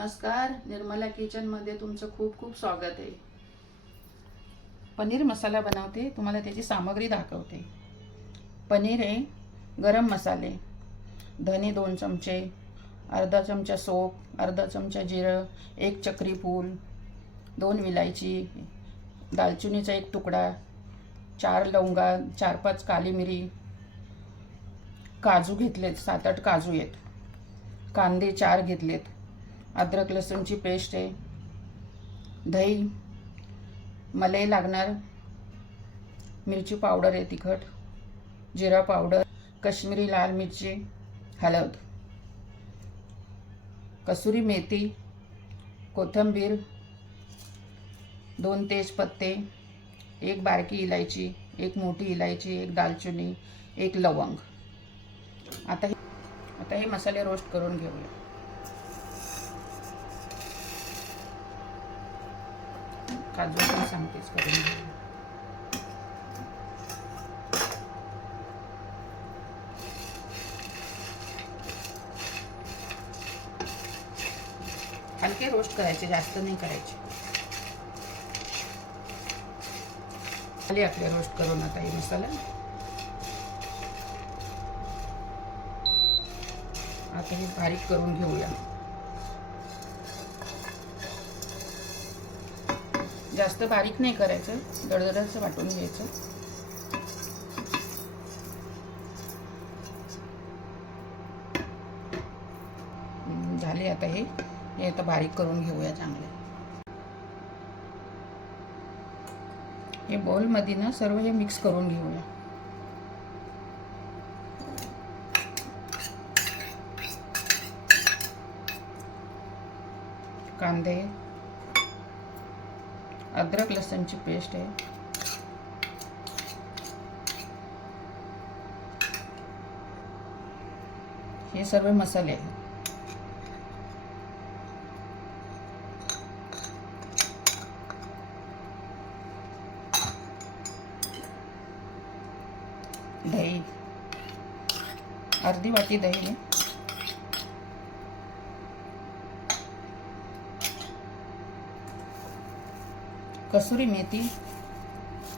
नमस्कार, निर्मला किचनमध्ये तुमचं खूप खूप स्वागत आहे। पनीर मसाला बनवते, तुम्हाला त्याची सामग्री दाखवते। पनीर आहे, गरम मसाले, धने 2 चमचे, अर्धा चमचा सोप, अर्धा चमचा जिरं, 1 चक्री फूल, 2 विलायची, दालचिनीचा 1 तुकडा, 4 लवंगा, 4-5 काली मिरी, काजू घेतलेत, 7-8 काजू आहेत, कांदे 4 घेतलेत, अद्रक लसूणची पेस्ट आहे, दही, मलाई लागणार, मिरची पावडर आहे, तिखट, जिरा पावडर, काश्मीरी लाल मिरची, हळद, कसुरी मेथी, कोथिंबीर, 2 तेजपत्ते, 1 बारकी इलायची, 1 मोठी इलायची, 1 दालचिनी, 1 लवंग। आता हे मसाले रोस्ट करून घेऊया। काजू पण सांगतेच करून घेऊया। हलके रोस्ट करायचे, जास्त नाही करायचे। आले आपले रोस्ट करून आता हे मसाला। आता हे बारीक करून घेऊया। जास्त बारीक नाही करायचं, दडदडचं वाटून घ्यायचं। झाले आता हे आता बारीक करून घेऊया चांगले। हे बाउल मध्ये ना सर्व हे मिक्स करून घेऊया। कांदे, अद्रक लसूणची पेस्ट आहे, हे सर्व मसाले आहेत, दही, अर्धी वाटी दही आहे, कसुरी मेथी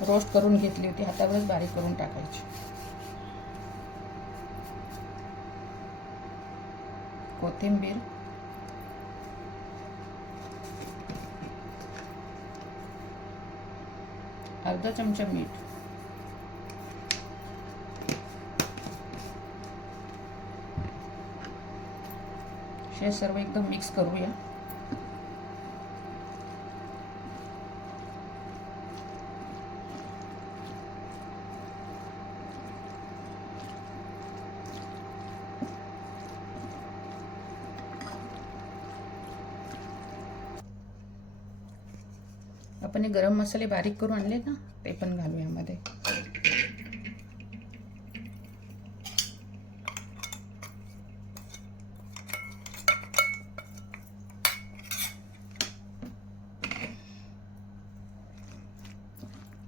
रोस्ट करून घेतली होती, हातावरच बारीक करून टाकायची, कोथिंबीर, अर्धा चमचा मीठ, हे सर्व एकदम मिक्स करूया। आपण हे गरम मसाले बारीक करून आणले ना, ते पण घालू यामध्ये।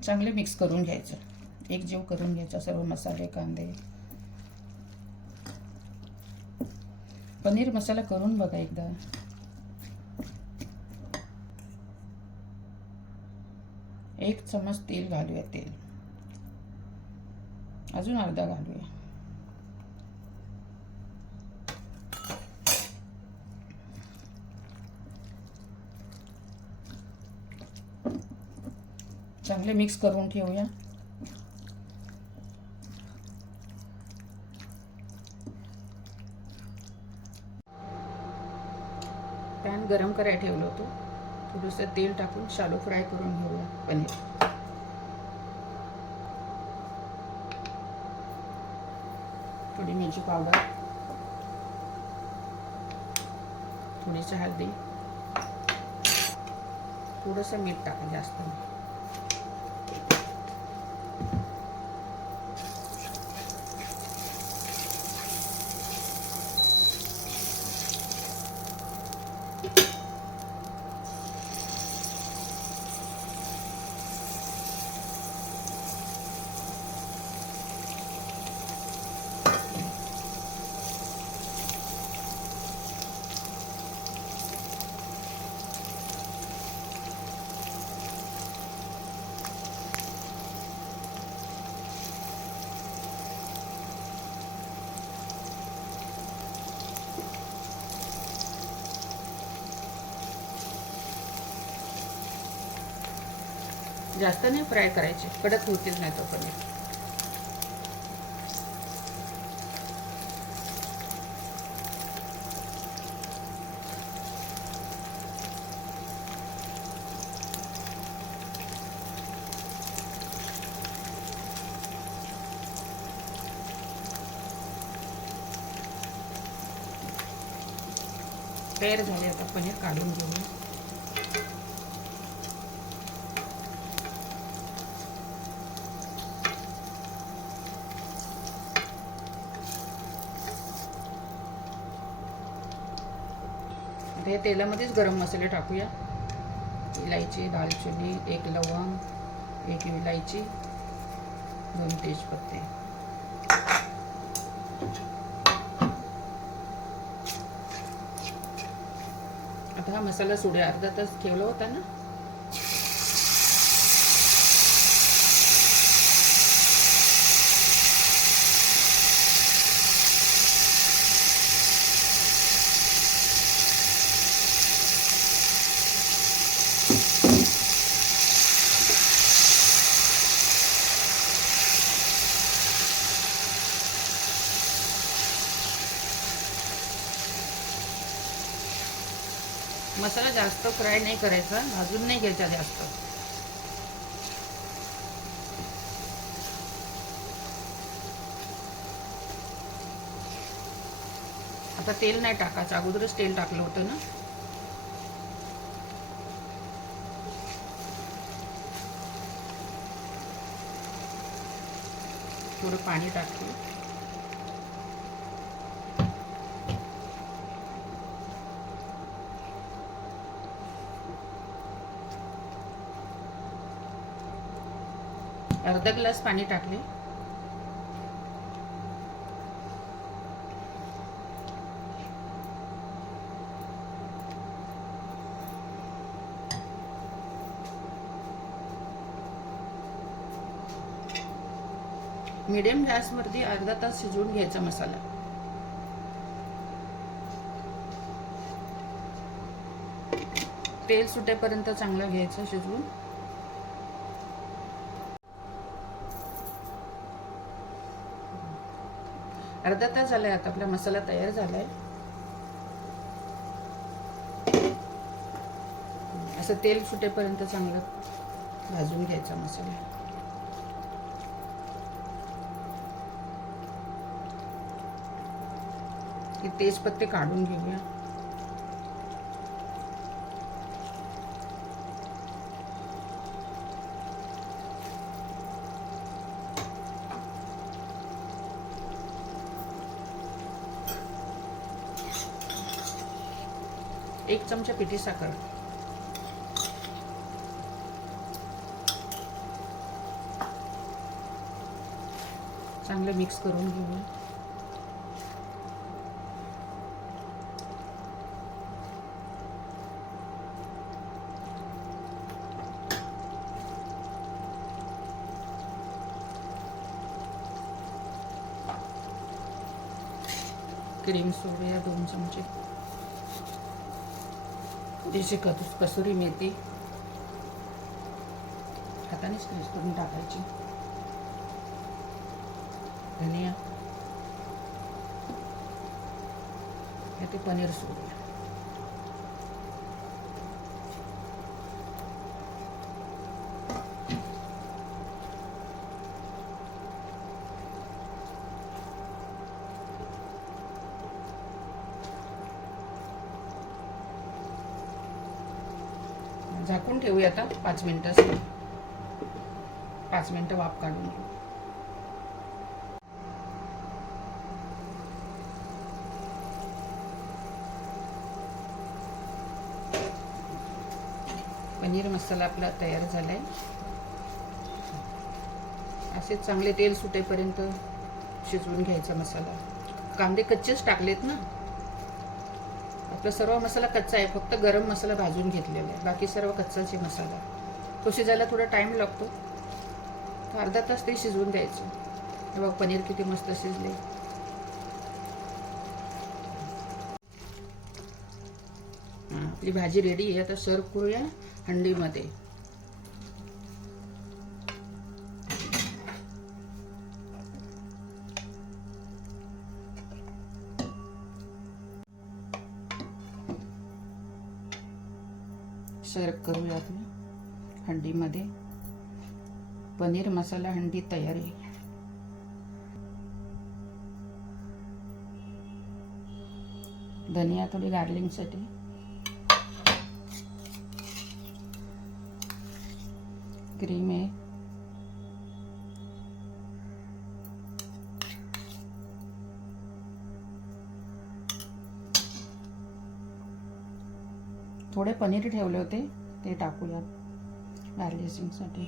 चांगले मिक्स करून घ्यायचं, एक जीव करून घ्यायचा सर्व मसाले, कांदे। पनीर मसाला करून बघा एकदा। एक चमच तेल घालूया, तेल अजून अर्धा घालूया। चांगले मिक्स करून ठेवूया। पॅन गरम करायला ठेवलं होतं, थोडंसं तेल टाकून शालो फ्राय करून घेऊया पनीर। थोडी मिरची पावडर, थोडीशी हळदी, थोडंसं मीठ टाका, जास्त नाही। जास्त नाही फ्राय करायचे, कडक होतील नाही तो पनीर. तयार झाले. आता पनीर काढून घेऊया. आता या तेलामध्येच गरम मसाले टाकूया. इलायची, दालचिनी, 1 लवंग, 1 इलायची, 2 तेजपत्ते. आता हा मसाला सोडे अर्धा तास ठेवला होता ना, मसाला जास्त फ्राय नाही करायचा, भाजून नाही घ्यायचा जास्त. आता तेल नाही टाकायचं, अगोदरच तेल टाकलं होतं ना. थोडं पाणी टाकते. अर्धा ग्लास पाणी टाकले. मीडियम गॅसवरती अर्धा तास शिजवून घ्यायचा मसाला. तेल सुटेपर्यंत चांगला घ्यायचं शिजवून. अर्धा तास झालाय. आता आपला मसाला तयार झालाय. असं तेल सुटेपर्यंत चांगलं भाजून घ्यायचा मसाला. हे तेजपत्ते काढून घेऊया. एक चमचा पिठी साखर. चांगलं मिक्स करून घेऊया. क्रीम सोडूया 2 चमचे. थोडीशी कसुरी मेथी हातानेच क्रश करून टाकायची. धनिया. ते पनीर सोडूया. झाकून ठेवूया आता 5 मिनिटं. 5 मिनिटं वाफ काढून घेऊ. पनीर मसाला आपला तयार झालाय. असे चांगले तेल सुटेपर्यंत शिजवून घ्यायचा मसाला. कांदे कच्चेच टाकलेत ना. आपला सर्व मसाला कच्चा आहे, फक्त गरम मसाला भाजून घेतलेला आहे. बाकी सर्व कच्चाच आहे मसाला. तो शिजायला थोडा टाइम लागतो. तर अर्धा तास ते शिजवून द्यायचं. हे बघ पनीर किती मस्त शिजले. आपली भाजी रेडी आहे. आता सर्व करूया हंडीमध्ये. सर्व करूया आपल्या हंडीमध्ये. पनीर मसाला हंडी तयार आहे. धनिया थोडी गार्लिंगसाठी. क्रीम आहे. थोडे पनीर ठेवले होते ते टाकूया गार्निशिंगसाठी.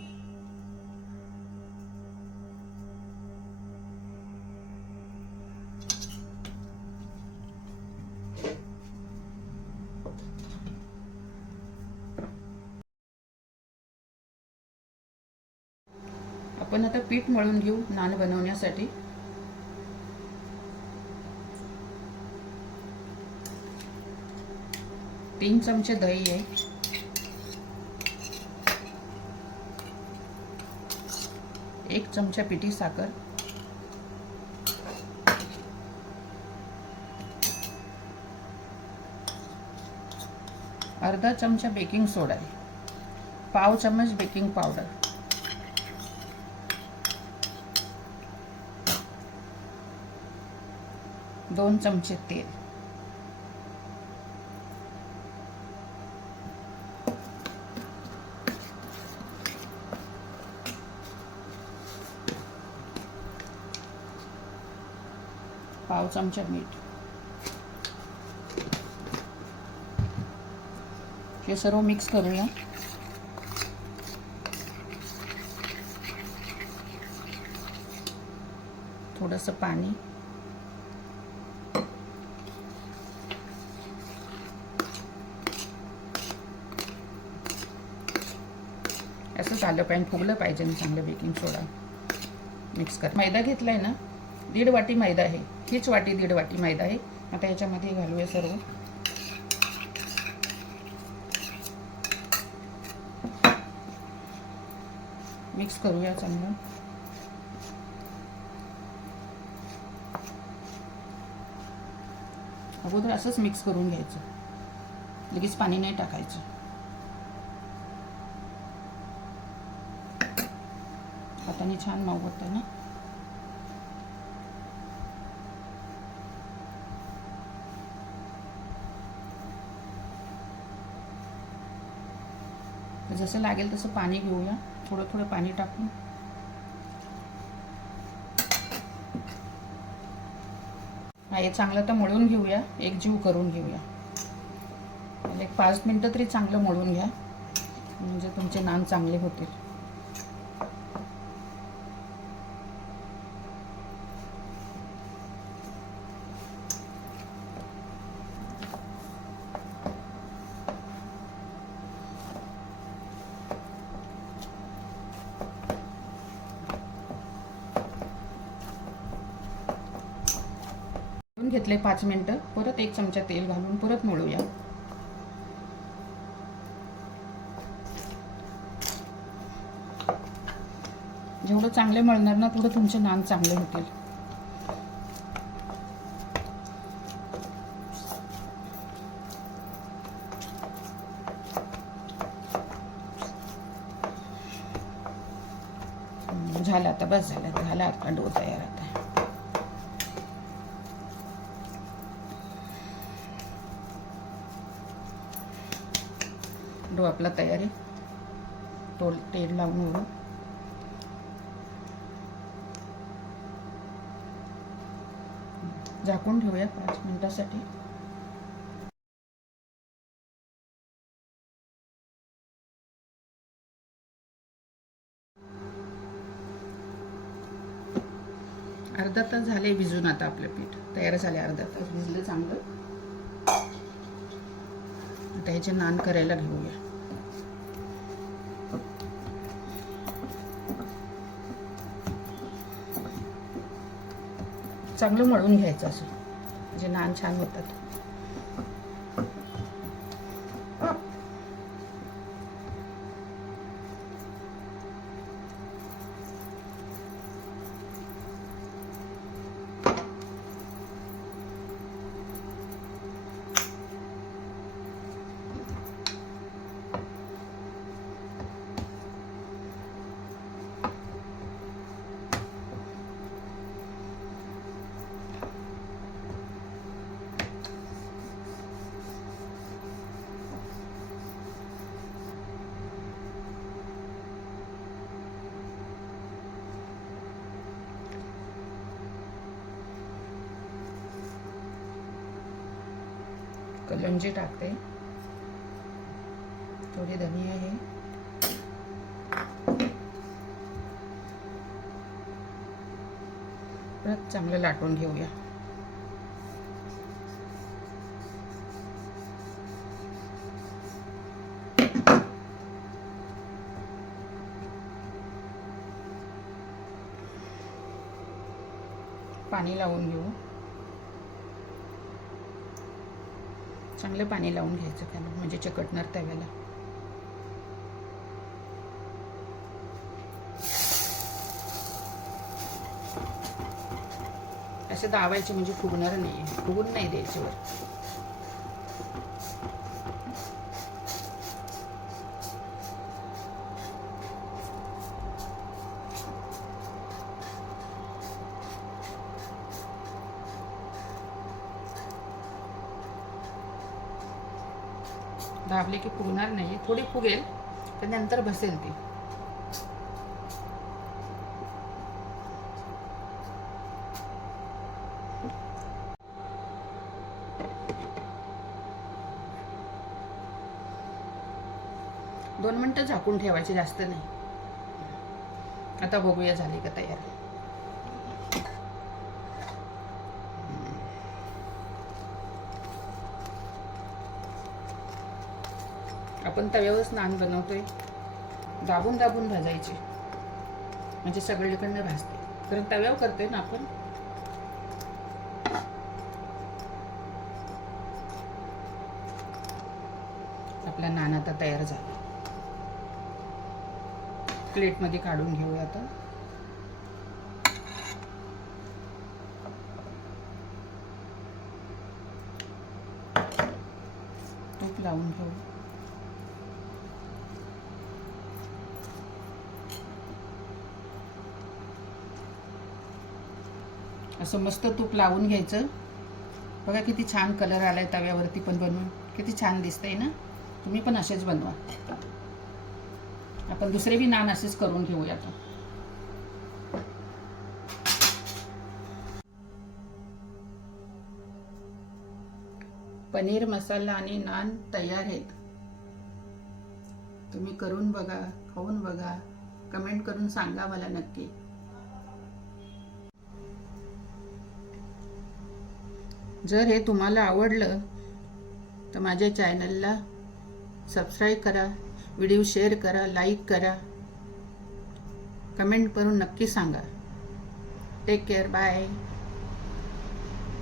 आपण आता पीठ मळून घेऊ नान बनवण्यासाठी. तीन चमचे दही आहे. एक चमचा पिठी साखर. अर्धा चमचा बेकिंग सोडा आहे. पाव चम्मच बेकिंग पावडर. 2 चमचे तेल. पाव चमचा मीठ. हे सर्व मिक्स करूया. थोडंसं पाणी. असं झालं पाहिजे, फुगलं पाहिजे चांगलं. बेकिंग सोडा मिक्स कर. मैदा घेतलाय ना, 1.5 वाटी मैदा आहे. हीच वाटी 1.5 वाटी मैदा आहे. आता याच्यामध्ये घालूया सर्व. मिक्स करूया चांगलं. अगोदर असंच मिक्स करून घ्यायचं, लगेच पाणी नाही टाकायचं. हाताने छान मऊ होतं ना. जसं लागेल तसं पाणी घेऊया, थोडं थोडं पाणी टाकून. हे चांगलं तर मळून घेऊया, एक जीव करून घेऊया. एक 5 मिनिटं तरी चांगलं मळून घ्या, म्हणजे तुमचे नान चांगले होतील. घेतले 5 मिनिटं. परत 1 चमचा तेल घालून परत मळूया. जेवढं चांगले मळणार ना, तेवढं तुमचे नान चांगले होतील. झालं आता, बस झालं. झाला आता डो तयार. आता डो आपला तयार आहे. तो तेल लावून उडू. झाकून ठेवूया 5 मिनिटासाठी. अर्धा तास झाले भिजून. आता आपलं पीठ तयार झाले. अर्धा तास भिजलं चांगलं. आता ह्याचे नान करायला घेऊया. चांगलं मळून घ्यायचं असं, म्हणजे नान छान होतात. कलंजी टाकते, थोडी धनी आहे, परत चांगलं लाटून घेऊया. पाणी लावून घेऊ, चांगलं पाणी लावून घ्यायचं त्याला, म्हणजे चिकटणार तव्याला. असे दाबायचे म्हणजे फुगणार नाही, फुगून नाही द्यायचे वर. दाबले की फुगणार नाही, थोडी फुगेल पण नंतर बसेल ती. दोन मिनिटं झाकून ठेवायचे, जास्त नाही. आता बघूया झाली का तयार. आपण तव्यावरच नान बनवतोय, दाबून दाबून भाजायचे म्हणजे सगळीकडनं भाजते, कारण तव्यावर करतोय ना आपण. आपला नान आता तयार झाला. प्लेटमध्ये काढून घेऊया आता. तूप लावून घेऊ. असं मस्त तूप लावून घ्यायचं. बघा किती छान कलर आलाय तव्यावरती पण बनवून, किती छान दिसतंय ना. तुम्ही पण असेच बनवा. आपण दुसरे बी नान असेच करून घेऊया आता. पनीर मसाला आणि नान तयार आहेत. तुम्ही करून बघा, खाऊन बघा, कमेंट करून सांगा मला नक्की. जर हे तुम्हाला आवडलं तर माझ्या चॅनलला सबस्क्राईब करा, व्हिडिओ शेअर करा, लाईक करा, कमेंट करून नक्की सांगा. Take care, bye.